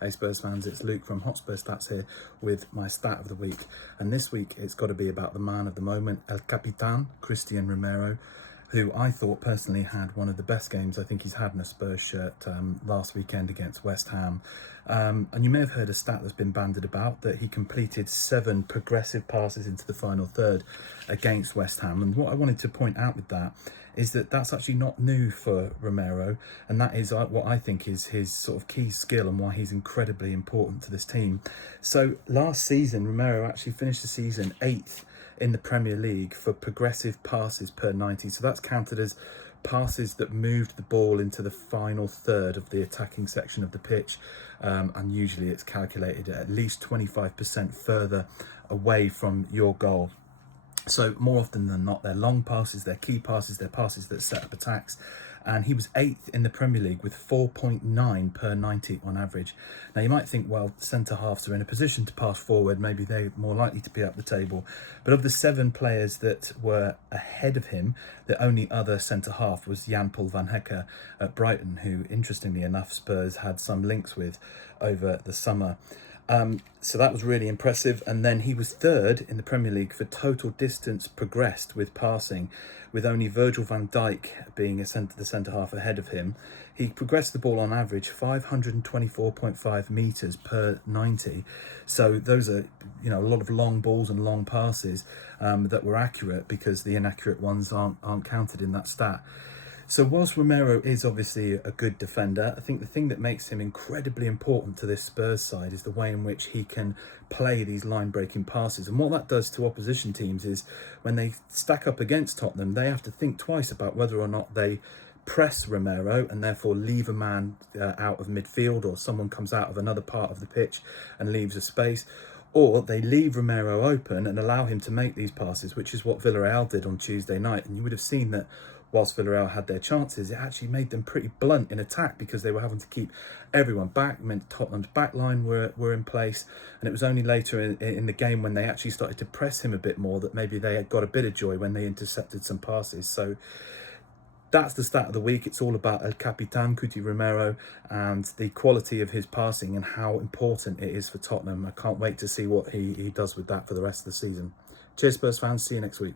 Hey Spurs fans, it's Luke from HOTSPUR Stats here with my stat of the week. And this week it's got to be about the man of the moment, El Capitan, Cristian Romero, who I thought personally had one of the best games I think he's had in a Spurs shirt last weekend against West Ham. And you may have heard a stat that's been bandied about that he completed 7 progressive passes into the final third against West Ham. And what I wanted to point out with that is that that's actually not new for Romero, and that is what I think is his sort of key skill and why he's incredibly important to this team. So last season, Romero actually finished the season 8th in the Premier League for progressive passes per 90. So that's counted as passes that moved the ball into the final third of the attacking section of the pitch, and usually it's calculated at least 25% further away from your goal. So more often than not, they're long passes, they're key passes, they're passes that set up attacks. And he was 8th in the Premier League with 4.9 per 90 on average. Now you might think, well, centre-halves are in a position to pass forward, maybe they're more likely to be up the table. But of the 7 players that were ahead of him, the only other centre-half was Jan-Paul van Hecke at Brighton, who, interestingly enough, Spurs had some links with over the summer. So that was really impressive. And then he was 3rd in the Premier League for total distance progressed with passing, with only Virgil van Dijk being the centre-half ahead of him. He progressed the ball on average 524.5 metres per 90. So those are, a lot of long balls and long passes that were accurate, because the inaccurate ones aren't counted in that stat. So whilst Romero is obviously a good defender, I think the thing that makes him incredibly important to this Spurs side is the way in which he can play these line-breaking passes. And what that does to opposition teams is when they stack up against Tottenham, they have to think twice about whether or not they press Romero and therefore leave a man out of midfield, or someone comes out of another part of the pitch and leaves a space, or they leave Romero open and allow him to make these passes, which is what Villarreal did on Tuesday night. And you would have seen that whilst Villarreal had their chances, it actually made them pretty blunt in attack, because they were having to keep everyone back. It meant Tottenham's backline were in place, and it was only later in the game when they actually started to press him a bit more that maybe they had got a bit of joy when they intercepted some passes. So that's the stat of the week. It's all about El Capitan, Cuti Romero, and the quality of his passing and how important it is for Tottenham. I can't wait to see what he does with that for the rest of the season. Cheers, Spurs fans. See you next week.